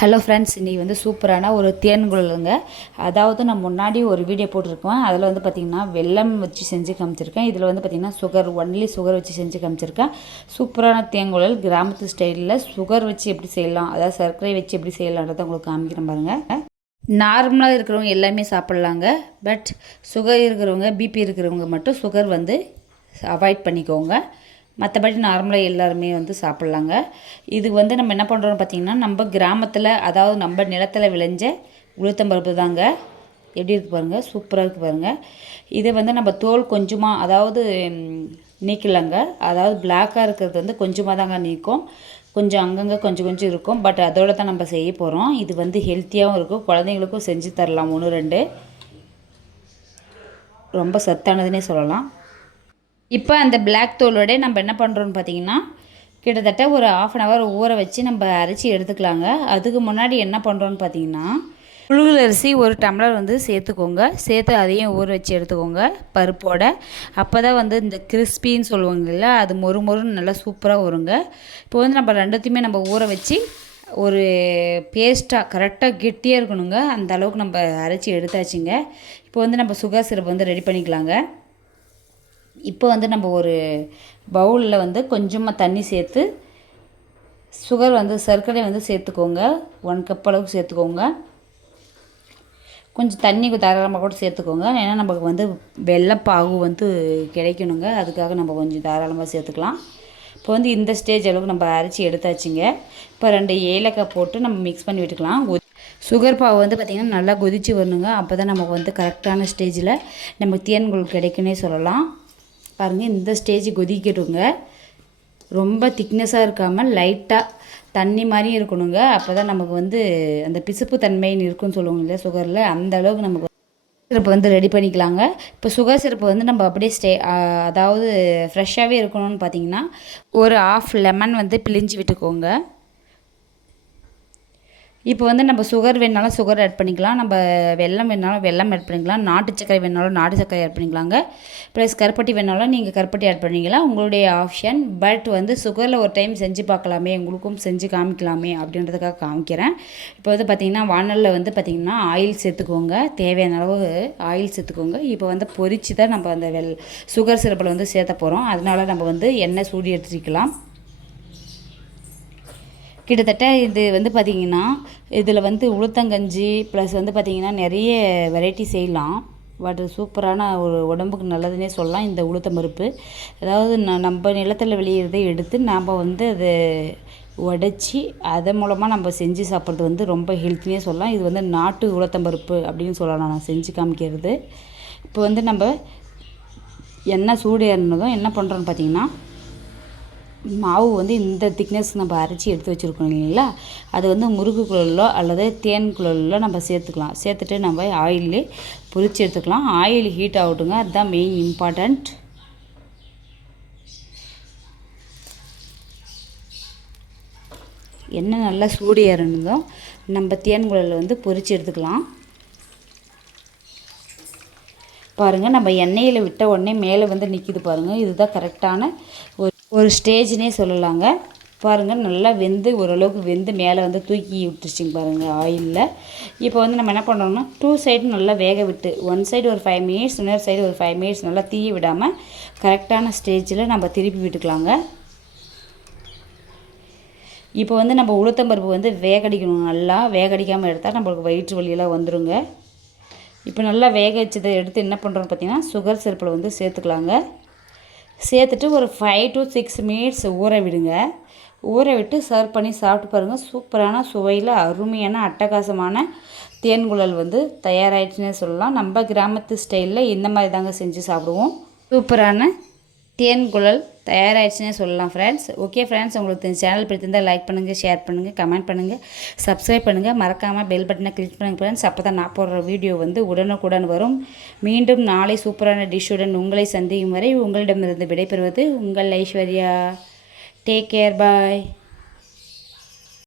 Hello friends இன்றைக்கி வந்து சூப்பரான ஒரு தேன்குழலுங்க அதாவது நான் முன்னாடி ஒரு வீடியோ போட்டிருக்கேன். அதில் வந்து பார்த்திங்கன்னா வெள்ளம் வச்சு செஞ்சு காமிச்சிருக்கேன். இதில் வந்து பார்த்திங்கன்னா சுகர் ஒன்லி சுகர் வச்சு செஞ்சு காமிச்சிருக்கேன். சூப்பரான தேங்குழல் கிராமத்து ஸ்டைலில் சுகர் வச்சு எப்படி செய்யலாம் அதாவது சர்க்கரை வச்சு எப்படி செய்யலான்றதை உங்களுக்கு காமிக்கிறேன் பாருங்கள் நார்மலாக இருக்கிறவங்க எல்லாமே சாப்பிட்லாங்க. பட் சுகர் இருக்கிறவங்க பிபி இருக்கிறவங்க மட்டும் சுகர் வந்து அவாய்ட் பண்ணிக்கோங்க. மற்றபடி நார்மலாக எல்லாருமே வந்து சாப்பிட்லாங்க. இது வந்து நம்ம என்ன பண்ணுறோம்னு பார்த்திங்கன்னா நம்ம கிராமத்தில் அதாவது நம்ம நிலத்தில் விளைஞ்ச உளுத்தம்பருப்பு தாங்க. எப்படி இருக்குது பாருங்கள் சூப்பராக இருக்குது பாருங்கள் இதை வந்து நம்ம தோல் கொஞ்சமாக அதாவது நீக்கலாங்க. அதாவது பிளாக்காக இருக்கிறது வந்து கொஞ்சமாக தாங்க நீக்கும். கொஞ்சம் அங்கங்கே கொஞ்சம் கொஞ்சம் இருக்கும். பட் அதோட தான் நம்ம செய்ய போகிறோம் இது வந்து ஹெல்த்தியாகவும் இருக்கும். குழந்தைங்களுக்கும் செஞ்சு தரலாம். ஒன்று ரெண்டு. ரொம்ப சத்தானதுன்னே சொல்லலாம். இப்போ அந்த பிளாக் தோலோட நம்ம என்ன பண்ணுறோன்னு பார்த்தீங்கன்னா கிட்டத்தட்ட ஒரு ஆஃப் அன் ஹவர் ஊற வச்சு நம்ம அரைச்சி எடுத்துக்கலாங்க. அதுக்கு முன்னாடி என்ன பண்ணுறோன்னு பார்த்தீங்கன்னா புழுங்கல் அரிசி ஒரு டம்ளர் வந்து சேர்த்துக்கோங்க. சேர்த்து அதையும் ஊற வச்சு எடுத்துக்கோங்க பருப்போட. அப்போ தான் வந்து இந்த கிறிஸ்பின்னு சொல்லுவாங்கல்ல அது மொறு மொறுன்னு நல்லா சூப்பராக வருங்க. இப்போ வந்து நம்ம ரெண்டுத்தையுமே நம்ம ஊற வச்சு ஒரு பேஸ்ட்டாக கரெக்டாக கெட்டியாக இருக்கணுங்க. அந்த அளவுக்கு நம்ம அரைச்சி எடுத்தாச்சுங்க. இப்போ வந்து நம்ம சுகர் சிரப் வந்து ரெடி பண்ணிக்கலாங்க. இப்போ வந்து நம்ம ஒரு பவுலில் வந்து கொஞ்சமாக தண்ணி சேர்த்து சுகர் வந்து சர்க்கரை வந்து சேர்த்துக்கோங்க. ஒன் கப் அளவுக்கு சேர்த்துக்கோங்க. கொஞ்சம் தண்ணி தாராளமாக கூட சேர்த்துக்கோங்க. ஏன்னா நமக்கு வந்து வெள்ளைப்பாகு வந்து கிடைக்கணுங்க. அதுக்காக நம்ம கொஞ்சம் தாராளமாக சேர்த்துக்கலாம். இப்போ வந்து இந்த ஸ்டேஜ் அளவுக்கு நம்ம அரைச்சி எடுத்தாச்சுங்க. இப்போ ரெண்டு ஏலக்காய் போட்டு நம்ம மிக்ஸ் பண்ணி விட்டுக்கலாம். சுகர் பாவு வந்து பார்த்திங்கன்னா நல்லா கொதிச்சு வரணுங்க. அப்போ தான் நமக்கு வந்து கரெக்டான ஸ்டேஜில் நமக்கு தேன்குள் கிடைக்குன்னே சொல்லலாம். பாருங்கள் இந்த ஸ்டேஜ் கொதிக்கட்டுங்க. ரொம்ப திக்னஸாக இருக்காமல் லைட்டாக தண்ணி மாதிரியும் இருக்கணுங்க. அப்போ தான் நமக்கு வந்து அந்த பிசுப்பு தன்மைன்னு இருக்குன்னு சொல்லுவாங்க இல்லையா சுகரில்? அந்த அளவுக்கு நமக்கு சிறப்பு வந்து ரெடி பண்ணிக்கலாங்க. இப்போ சுகர் சிறப்பு வந்து நம்ம அப்படியே ஸ்டே அதாவது ஃப்ரெஷ்ஷாகவே இருக்கணும்னு பார்த்தீங்கன்னா ஒரு ஆஃப் லெமன் வந்து பிழிஞ்சு விட்டுக்கோங்க. இப்போ வந்து நம்ம சுகர் வேணாலும் சுகர் ஆட் பண்ணிக்கலாம். நம்ம வெள்ளம் வேணாலும் வெள்ளம் ஆட் பண்ணிக்கலாம். நாட்டு சர்க்கரை வேணாலும் நாட்டு சர்க்கரை ஆட் பண்ணிக்கலாங்க. ப்ளஸ் கருப்பட்டி வேணாலும் நீங்கள் கருப்பட்டி ஆட் பண்ணிக்கலாம். உங்களுடைய ஆப்ஷன் பட் வந்து சுகரில் ஒரு டைம் செஞ்சு பார்க்கலாமே. உங்களுக்கும் செஞ்சு காமிக்கலாமே அப்படின்றதுக்காக காமிக்கிறேன். இப்போ வந்து பார்த்திங்கன்னா வானலில் வந்து பார்த்திங்கன்னா ஆயில் சேர்த்துக்கோங்க. தேவையான அளவு ஆயில் சேர்த்துக்கோங்க. இப்போ வந்து பொரித்து தான் நம்ம அந்த வெல் சுகர் சிறப்பில் வந்து சேர்த்த போகிறோம் அதனால நம்ம வந்து எண்ணெய் சூடி எடுத்துக்கலாம். கிட்டத்தட்ட இது வந்து பார்த்திங்கன்னா இதில் வந்து உளுத்தங்கஞ்சி ப்ளஸ் வந்து பார்த்திங்கன்னா நிறைய வெரைட்டி செய்யலாம். பட் சூப்பரான ஒரு உடம்புக்கு நல்லதுன்னே சொல்லலாம் இந்த உளுத்தம் பருப்பு. அதாவது ந- நம்ம நிலத்தில் விளையிறதை எடுத்து நாம் வந்து அதை உடச்சி அதன் மூலமாக நம்ம செஞ்சு சாப்பிட்றது வந்து ரொம்ப ஹெல்த்தினே சொல்லலாம். இது வந்து நாட்டு உளுத்தம்பருப்பு அப்படின்னு சொல்லலாம் நான் செஞ்சு காமிக்கிறது. இப்போ வந்து நம்ம எண்ணெய் சூடு ஏறினதும் என்ன பண்ணுறோன்னு பார்த்திங்கன்னா மாவு வந்து இந்த திக்னஸ் நம்ம அரைச்சி எடுத்து வச்சுருக்கோம் இல்லைங்களா? அது வந்து முறுக்கு குழலோ அல்லது தேன் குழலோ நம்ம சேர்த்துக்கலாம். சேர்த்துட்டு நம்ம ஆயிலே பொரித்து எடுத்துக்கலாம். ஆயில் ஹீட் ஆகட்டுங்க. அதுதான் மெயின் இம்பார்ட்டண்ட் எண்ணெய் நல்லா சூடு ஏறணுதோ நம்ம தேன் குழலில் வந்து பொரிச்சு எடுத்துக்கலாம். பாருங்கள் நம்ம எண்ணெயில் விட்ட உடனே மேலே வந்து நிற்கிது பாருங்கள் இதுதான் கரெக்டான ஒரு ஒரு ஸ்டேஜ்னே சொல்லலாங்க. பாருங்கள் நல்லா வெந்து ஓரளவுக்கு வெந்து மேலே வந்து தூக்கி விட்டுருச்சிங்க பாருங்கள் ஆயிலில் இப்போ வந்து நம்ம என்ன பண்ணுறோம்னா டூ சைடும் நல்லா வேக விட்டு ஒன் சைடு ஒரு ஃபைவ் மினிட்ஸ் இன்னொரு சைடு ஒரு ஃபைவ் மினிட்ஸ் நல்லா தீய விடாமல் கரெக்டான ஸ்டேஜில் நம்ம திருப்பி விட்டுக்கலாங்க. இப்போ வந்து நம்ம உளுத்தம்பருப்பு வந்து வேகடிக்கணும். நல்லா வேகடிக்காமல் எடுத்தால் நம்மளுக்கு வயிற்று வலியெல்லாம் வந்துடுங்க இப்போ நல்லா வேக வச்சதை எடுத்து என்ன பண்ணுறோன்னு பார்த்தீங்கன்னா சுகர் செருப்பில் வந்து சேர்த்துக்கலாங்க. சேர்த்துட்டு ஒரு ஃபைவ் டு சிக்ஸ் மினிட்ஸ் ஊற விடுங்க. ஊற விட்டு சர்வ் பண்ணி சாப்பிட்டு பாருங்கள் சூப்பரான சுவையில் அருமையான அட்டகாசமான தேன்குழல் வந்து தயாராகிடுச்சுன்னே சொல்லலாம். நம்ம கிராமத்து ஸ்டைலில் இந்த மாதிரி தாங்க செஞ்சு சாப்பிடுவோம். சூப்பரான தேன்குழல் தயாராகிடுச்சுன்னே சொல்லலாம் ஃப்ரெண்ட்ஸ் ஓகே ஃப்ரெண்ட்ஸ் உங்களுக்கு இந்த சேனல் பிடித்திருந்தால் லைக் பண்ணுங்கள் ஷேர் பண்ணுங்கள் கமெண்ட் பண்ணுங்கள் சப்ஸ்கிரைப் பண்ணுங்கள் மறக்காமல் பெல் பட்டனை கிளிக் பண்ணுங்கள் ஃப்ரெண்ட்ஸ் அப்போ தான் நான் போடுற வீடியோ வந்து உடனுக்குடன் வரும். மீண்டும் நாளை சூப்பரான டிஷ்ஷுடன் உங்களை சந்திக்கும் வரை உங்களிடமிருந்து விடைபெறுவது உங்கள் ஐஸ்வர்யா. Take care bye